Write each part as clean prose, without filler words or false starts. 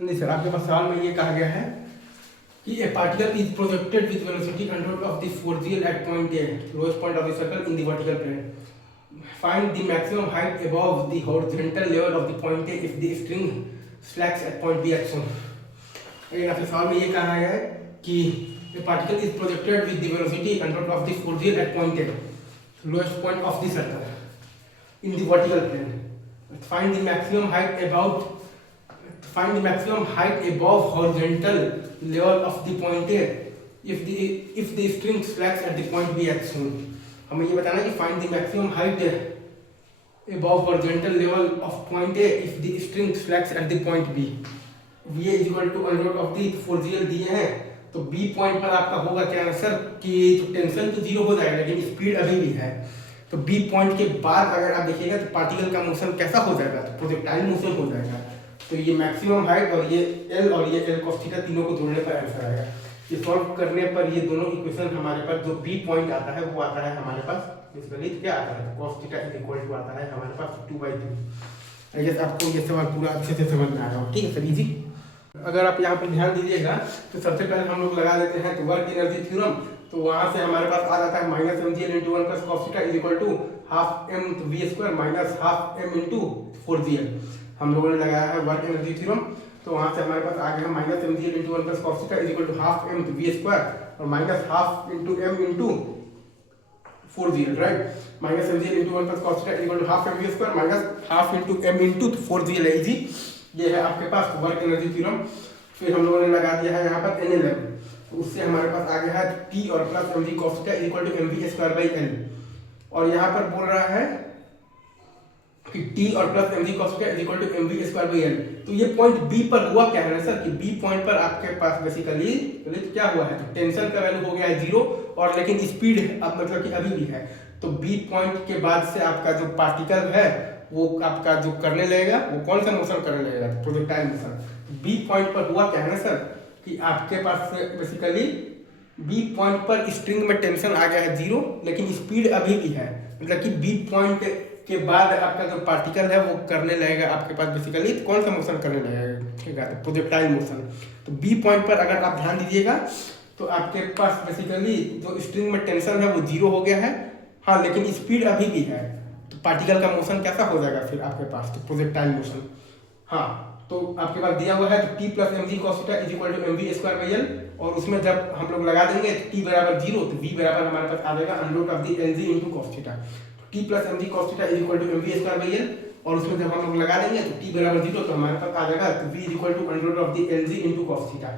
नहीं सर, आपके पास सवाल में ये कहा गया है कि a particle is projected with velocity under of the फोर्सियल at point A, lowest point of the circle in the vertical plane. Find the maximum height above the horizontal level of the point A if the string slacks at point B action. Again आपके सवाल में ये कहा गया है कि a particle is projected with the velocity under of the फोर्सियल at point A, lowest point of the circle in the vertical plane. Find the maximum height above horizontal level of the point A if the string slacks at the point B as shown. हमें ये बताना है कि find the maximum height above horizontal level of point A if the string slacks at the point B. V is equal to under root of the फोर्सियल दिए हैं, तो B point पर आपका होगा क्या आंसर कि तो टेंशन तो जीरो हो जाएगा लेकिन स्पीड अभी भी है. तो बी पॉइंट के बाद अगर आप देखिएगा तो पार्टिकल का मोशन कैसा हो जाएगा, तो प्रोजेक्टाइल मोशन हो जाएगा. तो ये मैक्सिमम हाइट और ये एल और ये एल cos थीटा तीनों को जोड़ने पर आंसर आएगा. ये सॉल्व करने पर ये दोनों इक्वेशन हमारे पास जो बी पॉइंट आता है वो आता है हमारे पास बेसिकली क्या आता है, cos theta is equal to आता है हमारे पास 2/3. आई गेस आपको ये सवाल पूरा अच्छे से समझ में आ रहा हो. ठीक है सर, इजी. अगर आप यहाँ पर ध्यान दीजिएगा तो सबसे पहले हम लोग लगा देते हैं तो वर्क एनर्जी थ्योरम. तो वहाँ से हमारे पास आ जाता है minus M G L into one plus cos theta is equal to half M V square minus half M into four G L. हम लोगों ने लगाया है वर्क एनर्जी थ्योरम. तो वहाँ से हमारे पास आ गया minus M G L into one plus cos theta is equal to half M V square और minus half into M into four G L. Right, minus M G L into one plus cos theta is equal to half M V square minus half into M into four G L. Easy. ये है आपके पास work energy theorem. फिर हम लोगों ने लगा दिया है यहाँ पर एन एल एम. उससे हमारे पास आ गया है टी और plus M V cos theta equal to M V square by L. और यहाँ पर बोल रहा है कि टी और plus M V cos theta equal to M V square by L. तो ये पॉइंट बी पर हुआ क्या है ना सर कि बी पॉइंट पर आपके पास बेसिकली तो क्या हुआ है, तो टेंशन का वैल्यू हो गया है जीरो और लेकिन स्पीड अब मतलब कि अभी भी है. तो बी पॉइंट के बाद से आपका जो पार्टिकल है वो आपका जो करने लगेगा वो कौन सा मोशन करने लगेगा, प्रोजेक्टाइल मोशन. बी पॉइंट पर हुआ क्या है ना सर कि आपके पास बेसिकली बी पॉइंट पर स्ट्रिंग में टेंशन आ गया है जीरो लेकिन स्पीड अभी भी है. मतलब कि बी पॉइंट के बाद आपका जो पार्टिकल है वो करने लगेगा आपके पास बेसिकली तो कौन सा मोशन करने लगेगा, ठीक है, तो प्रोजेक्टाइल मोशन. तो बी पॉइंट पर अगर आप ध्यान दीजिएगा तो आपके पास बेसिकली जो स्ट्रिंग में टेंशन है वो जीरो हो गया है. हाँ, लेकिन स्पीड अभी भी है. तो पार्टिकल का मोशन कैसा हो जाएगा फिर आपके पास, तो प्रोजेक्टाइल मोशन. हाँ, तो आपके पास दिया हुआ है तो T plus M G cos theta is equal to M V square by L. और उसमें जब हम लोग लगा देंगे तो टी बराबर जीरो तो वी बराबर हमारे पास आ जाएगा under root of the L G into cos theta. तो T plus M G cos theta is equal to M V square by L. और उसमें जब हम लोग लगा देंगे तो टी बराबर जीरो तो हमारे पास आ जाएगा तो V is equal to under root of the L G into cos theta.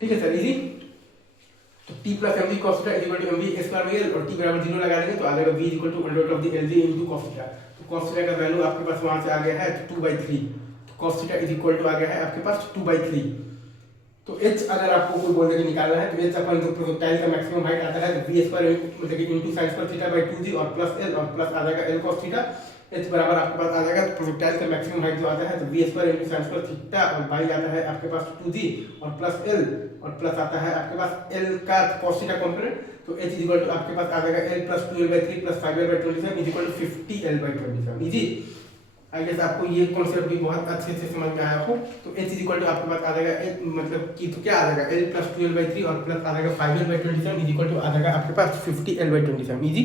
ठीक है सर, इजी. तो T plus M G cos theta is equal to M V square by L और टी बराबर जीरो लगा देंगे तो आ जाएगा V is equal to under root of the L G into cos theta. तो cos theta का value आपके पास वहां से आ गया है 2/3. cos theta is equal to आ गया है आपके पास 2/3. तो h अगर आपको कोई बोल दे कि निकालना है तो h अपन जो प्रोजेक्टाइल का मैक्सिमम हाइट आता है तो v स्क्वायर मतलब कि into sin square theta by 2g और प्लस l और प्लस आ जाएगा l cos थीटा. h बराबर आपके पास आ जाएगा तो प्रोजेक्टाइल का मैक्सिमम हाइट जो आता है तो v square into sin square theta और बाई आता है आपके पास 2g और प्लस l और प्लस आता है आपके पास l का cos थीटा कंपोनेंट. तो h इज इक्वल टू आपके पास आ जाएगा l plus 2l/3 plus 5l/27 is equal to 50l/27. Easy. I guess आपको ये कॉन्सेप्ट भी बहुत अच्छे से समझ में आया हो. तो h इज इक्वल टू आपके पास आ जाएगा मतलब कि तो क्या आ जाएगा l प्लस 12/3 और प्लस आ जाएगा 5l/27 इज इक्वल टू आ जाएगा आपके पास 50l/27. इजी.